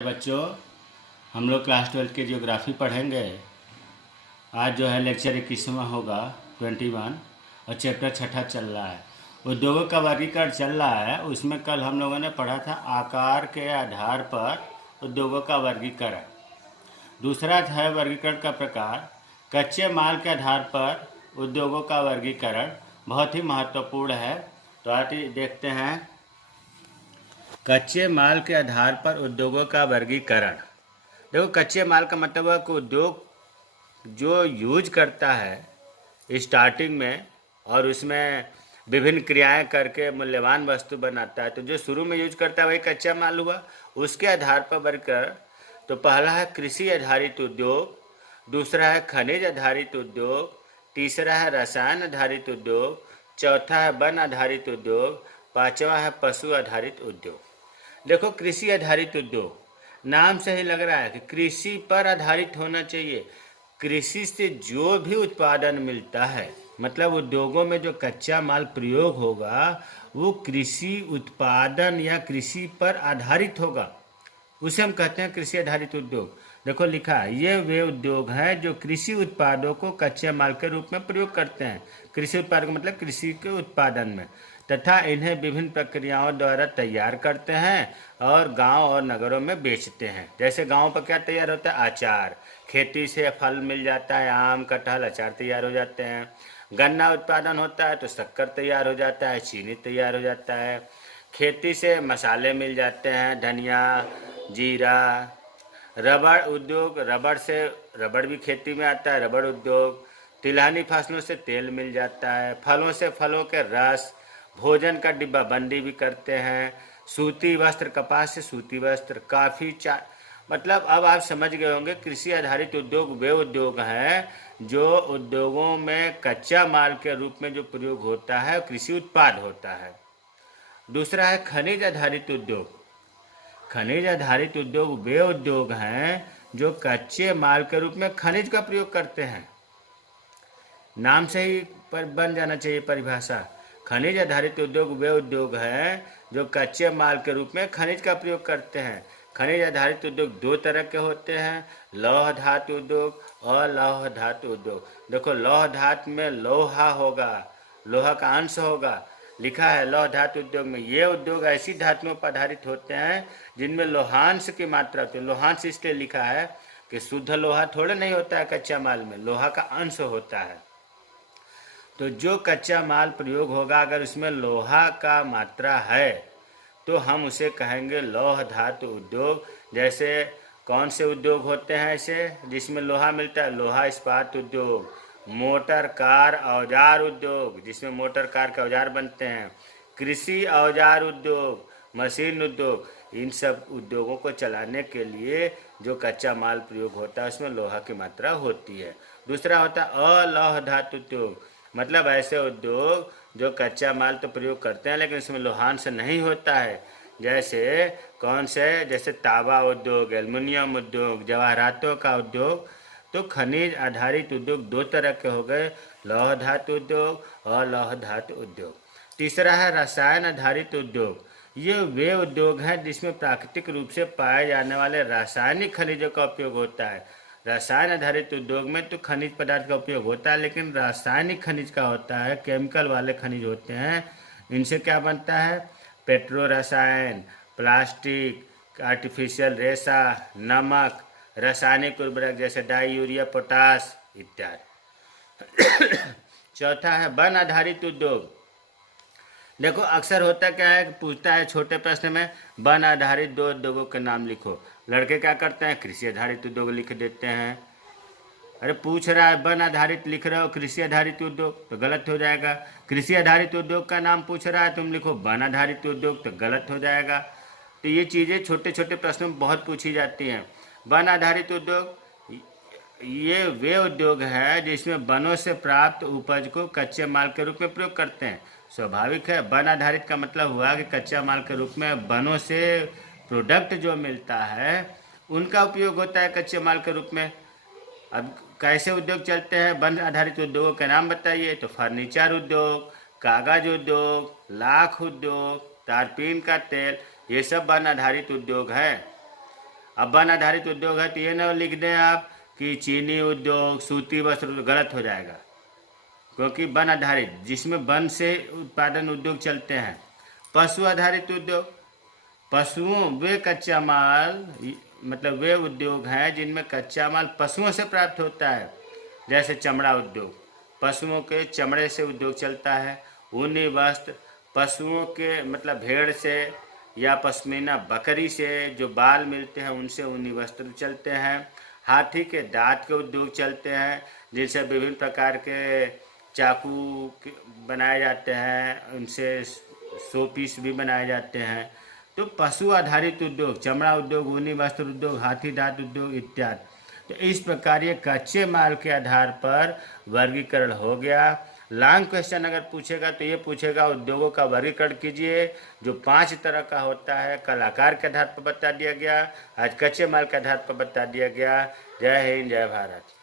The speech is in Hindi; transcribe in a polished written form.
बच्चों, हम लोग क्लास 12 के जियोग्राफी पढ़ेंगे। आज जो है लेक्चर 21वां होगा, 21, और चैप्टर छठा चल रहा है। उद्योगों का वर्गीकरण चल रहा है। उसमें कल हम लोगों ने पढ़ा था आकार के आधार पर उद्योगों का वर्गीकरण। दूसरा है वर्गीकरण का प्रकार कच्चे माल के आधार पर उद्योगों का वर्गीकरण, बहुत ही महत्वपूर्ण है। तो आज देखते हैं कच्चे माल के आधार पर उद्योगों का वर्गीकरण। देखो, कच्चे माल का मतलब है कि उद्योग जो यूज करता है स्टार्टिंग में और उसमें विभिन्न क्रियाएं करके मूल्यवान वस्तु बनाता है, तो जो शुरू में यूज करता है वही कच्चा माल हुआ। उसके आधार पर वर्गीकरण तो पहला है कृषि आधारित उद्योग, दूसरा है खनिज आधारित उद्योग, तीसरा है रसायन आधारित उद्योग, चौथा है वन आधारित उद्योग, पांचवा है पशु आधारित उद्योग। देखो, कृषि आधारित उद्योग, नाम से ही लग रहा है कि कृषि पर आधारित होना चाहिए। कृषि से जो भी उत्पादन मिलता है, मतलब उद्योगों में जो कच्चा माल प्रयोग होगा वो कृषि उत्पादन या कृषि पर आधारित होगा, उसे हम कहते हैं कृषि आधारित उद्योग। देखो लिखा है, ये वे उद्योग हैं जो कृषि उत्पादों को कच्चे माल के रूप में प्रयोग करते हैं। कृषि उत्पाद का मतलब कृषि के उत्पादन में, तथा इन्हें विभिन्न प्रक्रियाओं द्वारा तैयार करते हैं और गांव और नगरों में बेचते हैं। जैसे गांव पर क्या तैयार होता है? अचार। खेती से फल मिल जाता है, आम कटहल, अचार तैयार हो जाते हैं। गन्ना उत्पादन होता है तो शक्कर तैयार हो जाता है, चीनी तैयार हो जाता है। खेती से मसाले मिल जाते हैं, धनिया, जीरा। रबड़ उद्योग, रबड़ से रबड़ भी खेती में आता है, रबड़ उद्योग। तिलहनी फसलों से तेल मिल जाता है, फलों से फलों के रस, भोजन का डिब्बा बंदी भी करते हैं। सूती वस्त्र, कपास से सूती वस्त्र, काफ़ी, चाय। मतलब अब आप समझ गए होंगे कृषि आधारित उद्योग वे उद्योग हैं जो उद्योगों में कच्चा माल के रूप में जो प्रयोग होता है कृषि उत्पाद होता है। दूसरा है खनिज आधारित उद्योग। खनिज आधारित उद्योग वे उद्योग हैं जो कच्चे माल के रूप में खनिज का प्रयोग करते हैं। नाम से ही पर बन जाना चाहिए परिभाषा। खनिज आधारित उद्योग वे उद्योग हैं जो कच्चे माल के रूप में खनिज का प्रयोग करते हैं। खनिज आधारित उद्योग दो तरह के होते हैं, लौह धातु उद्योग और लौह धातु उद्योग। देखो, लौह धातु में लोहा होगा, लोहा का अंश होगा। लिखा है लौह धातु उद्योग में ये उद्योग ऐसी धातुओं पर आधारित होते हैं जिनमें लोहांश की मात्रा होती है। लोहांश इसलिए लिखा है कि शुद्ध लोहा थोड़े नहीं होता है कच्चा माल में, लोहा का अंश होता है। तो जो कच्चा माल प्रयोग होगा अगर उसमें लोहा का मात्रा है तो हम उसे कहेंगे लौह धातु उद्योग। जैसे कौन से उद्योग होते हैं ऐसे जिसमें लोहा मिलता है? लोहा इस्पात उद्योग, मोटर कार औजार उद्योग जिसमें मोटर कार के औजार बनते हैं, कृषि औजार उद्योग, मशीन उद्योग। इन सब उद्योगों को चलाने के लिए जो कच्चा माल प्रयोग होता है उसमें लोहा की मात्रा होती है। दूसरा होता है अलौह धातु उद्योग, मतलब ऐसे उद्योग जो कच्चा माल तो प्रयोग करते हैं लेकिन इसमें लोहांश नहीं होता है। जैसे कौन से? जैसे तांबा उद्योग, एल्युमिनियम उद्योग, जवाहरातों का उद्योग। तो खनिज आधारित उद्योग दो तरह के हो गए, लौह धातु उद्योग और लौह धातु उद्योग। तीसरा है रसायन आधारित उद्योग। ये वे उद्योग हैं जिसमें प्राकृतिक रूप से पाए जाने वाले रासायनिक खनिजों का उपयोग होता है। रसायन आधारित उद्योग में तो खनिज पदार्थ का उपयोग होता है लेकिन रासायनिक खनिज का होता है, केमिकल वाले खनिज होते हैं। इनसे क्या बनता है? पेट्रो रसायन, प्लास्टिक, आर्टिफिशियल रेशा, नमक, रासायनिक उर्वरक जैसे डाई, यूरिया, पोटास इत्यादि। चौथा है वन आधारित उद्योग। देखो, अक्सर होता क्या है कि पूछता है छोटे प्रश्न में वन आधारित दो उद्योगों के नाम लिखो। लड़के क्या करते हैं? कृषि आधारित उद्योग लिख देते हैं। अरे पूछ रहा है वन आधारित, लिख रहे हो कृषि आधारित उद्योग तो गलत हो जाएगा। कृषि आधारित उद्योग का नाम पूछ रहा है, तुम लिखो वन आधारित उद्योग तो गलत हो जाएगा। तो ये चीज़ें छोटे छोटे प्रश्नों में बहुत पूछी जाती हैं। वन आधारित उद्योग ये वे उद्योग है जिसमें वनों से प्राप्त उपज को कच्चे माल के रूप में प्रयोग करते हैं। स्वाभाविक है, वन आधारित का मतलब हुआ कि कच्चा माल के रूप में वनों से प्रोडक्ट जो मिलता है उनका उपयोग होता है कच्चे माल के रूप में। अब कैसे उद्योग चलते हैं? वन आधारित उद्योगों के नाम बताइए। तो फर्नीचर उद्योग, कागज उद्योग, लाख उद्योग, तारपीन का तेल, ये सब वन आधारित उद्योग है। अब वन आधारित उद्योग है तो ये ना लिख दें आप कि चीनी उद्योग, सूती वस्त्र उद्योग, गलत हो जाएगा, क्योंकि वन आधारित जिसमें वन से उत्पादन उद्योग चलते हैं। पशु आधारित उद्योग, पशुओं वे कच्चा माल, मतलब वे उद्योग हैं जिनमें कच्चा माल पशुओं से प्राप्त होता है, जैसे चमड़ा उद्योग, पशुओं के चमड़े से उद्योग चलता है। ऊनी वस्त्र, पशुओं के मतलब भेड़ से या पश्मीना बकरी से जो बाल मिलते हैं उनसे ऊनी वस्त्र चलते हैं। हाथी के दांत के उद्योग चलते हैं, जिनसे विभिन्न प्रकार के चाकू बनाए जाते हैं, उनसे शो पीस भी बनाए जाते हैं। तो पशु आधारित उद्योग, चमड़ा उद्योग, ऊनी वस्त्र उद्योग, हाथी दांत उद्योग इत्यादि। तो इस प्रकार ये कच्चे माल के आधार पर वर्गीकरण हो गया। लॉन्ग क्वेश्चन अगर पूछेगा तो ये पूछेगा उद्योगों का वर्गीकरण कीजिए, जो 5 तरह का होता है। कल आकार के आधार पर बता दिया गया, आज कच्चे माल के आधार पर बता दिया गया। जय हिंद, जय भारत।